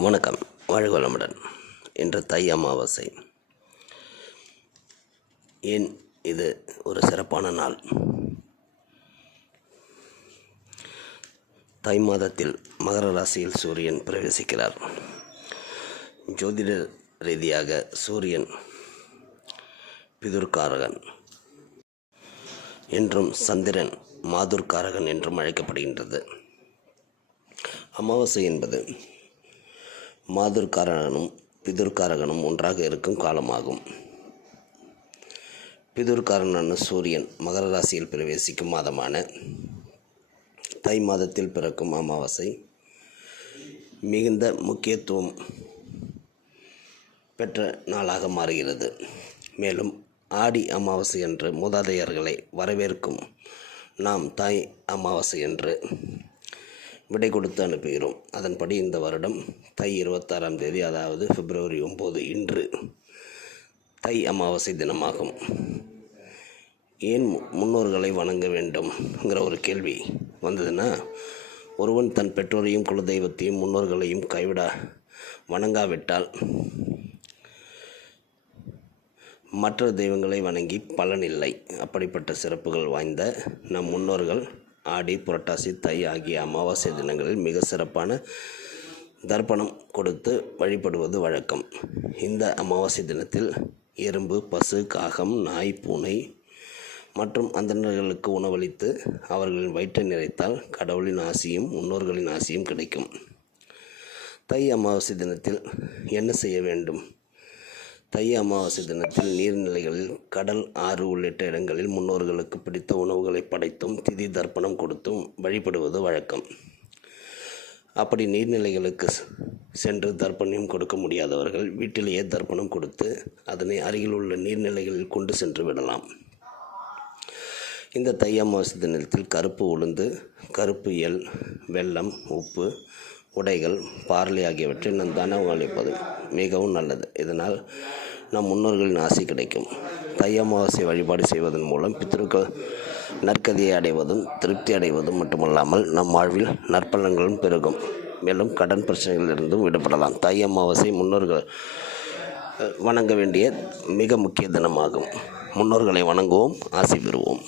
வணக்கம். வாழ்க வளமுடன் இன்று தை அமாவாசை. ஏன் இது ஒரு சிறப்பான நாள்? தை மாதத்தில் மகர ராசியில் சூரியன் பிரவேசிக்கிறார். ஜோதிட ரீதியாக சூரியன் பிதுர்காரகன் என்றும் சந்திரன் மாதுர்காரகன் என்றும் அழைக்கப்படுகின்றது. அமாவாசை என்பது மாதுர்காரகனும் பிதுர்காரகனும் ஒன்றாக இருக்கும் காலமாகும். பிதுர்காரனான சூரியன் மகர ராசியில் பிரவேசிக்கும் மாதமான தை மாதத்தில் பிறக்கும் அமாவாசை. மிகுந்த முக்கியத்துவம் பெற்ற நாளாக மாறுகிறது. மேலும் ஆடி அமாவாசை என்று மூதாதையர்களை வரவேற்கும் நாம் தாய் அமாவாசை என்று விடை கொடுத்து அனுப்புகிறோம். அதன்படி இந்த வருடம் தை இருபத்தாறாம் தேதி அதாவது பிப்ரவரி ஒம்பது இன்று தை அமாவாசை தினமாகும். ஏன் மு- முன்னோர்களை வணங்க வேண்டும்ங்கிற ஒரு கேள்வி வந்ததுன்னா ஒருவன் தன் பெற்றோரையும் குலதெய்வத்தையும் முன்னோர்களையும் கைவிட வணங்காவிட்டால் மற்ற தெய்வங்களை வணங்கி பலனில்லை அப்படிப்பட்ட சிறப்புகள் வாய்ந்த நம் முன்னோர்கள் ஆடி புரட்டாசி தை ஆகிய அமாவாசை தினங்களில் மிக சிறப்பான தர்ப்பணம் கொடுத்து வழிபடுவது வழக்கம். இந்த அமாவாசை தினத்தில் எறும்பு பசு காகம் நாய் பூனை மற்றும் அந்தணர்களுக்கு உணவளித்து அவர்களின் வயிற்றை நிறைத்தால் கடவுளின் ஆசியும் முன்னோர்களின் ஆசியும் கிடைக்கும். தை அமாவாசை தினத்தில் என்ன செய்ய வேண்டும்? தை அமாவாசை தினத்தில் நீர்நிலைகளில் கடல் ஆறு உள்ளிட்ட இடங்களில் முன்னோர்களுக்கு பிடித்த உணவுகளை படைத்தும் திதி தர்ப்பணம் கொடுத்தும் வழிபடுவது வழக்கம். அப்படி நீர்நிலைகளுக்கு செ- சென்று தர்ப்பணம் கொடுக்க முடியாதவர்கள் வீட்டிலேயே தர்ப்பணம் கொடுத்து அதனை அருகில் உள்ள நீர்நிலைகளில் கொண்டு சென்று விடலாம். இந்த தை அமாவாசை தினத்தில் கருப்பு உளுந்து கருப்பு எல் வெல்லம் உப்பு உடைகள் பார்லி ஆகியவற்றை நம் தானம் அளிப்பது மிகவும் நல்லது. இதனால் நம் முன்னோர்களின் ஆசை கிடைக்கும். தை அமாவாசை வழிபாடு செய்வதன் மூலம் பித்ருக்கள் நற்கதியை அடைவதும் திருப்தி அடைவதும் மட்டுமல்லாமல் நம் வாழ்வில் நற்பலன்களும் பெருகும். மேலும் கடன் பிரச்சனைகளிலிருந்தும் விடுபடலாம். தை அமாவாசை முன்னோர்கள் வணங்க வேண்டிய மிக முக்கிய தினமாகும். முன்னோர்களை வணங்குவோம் ஆசை பெறுவோம்.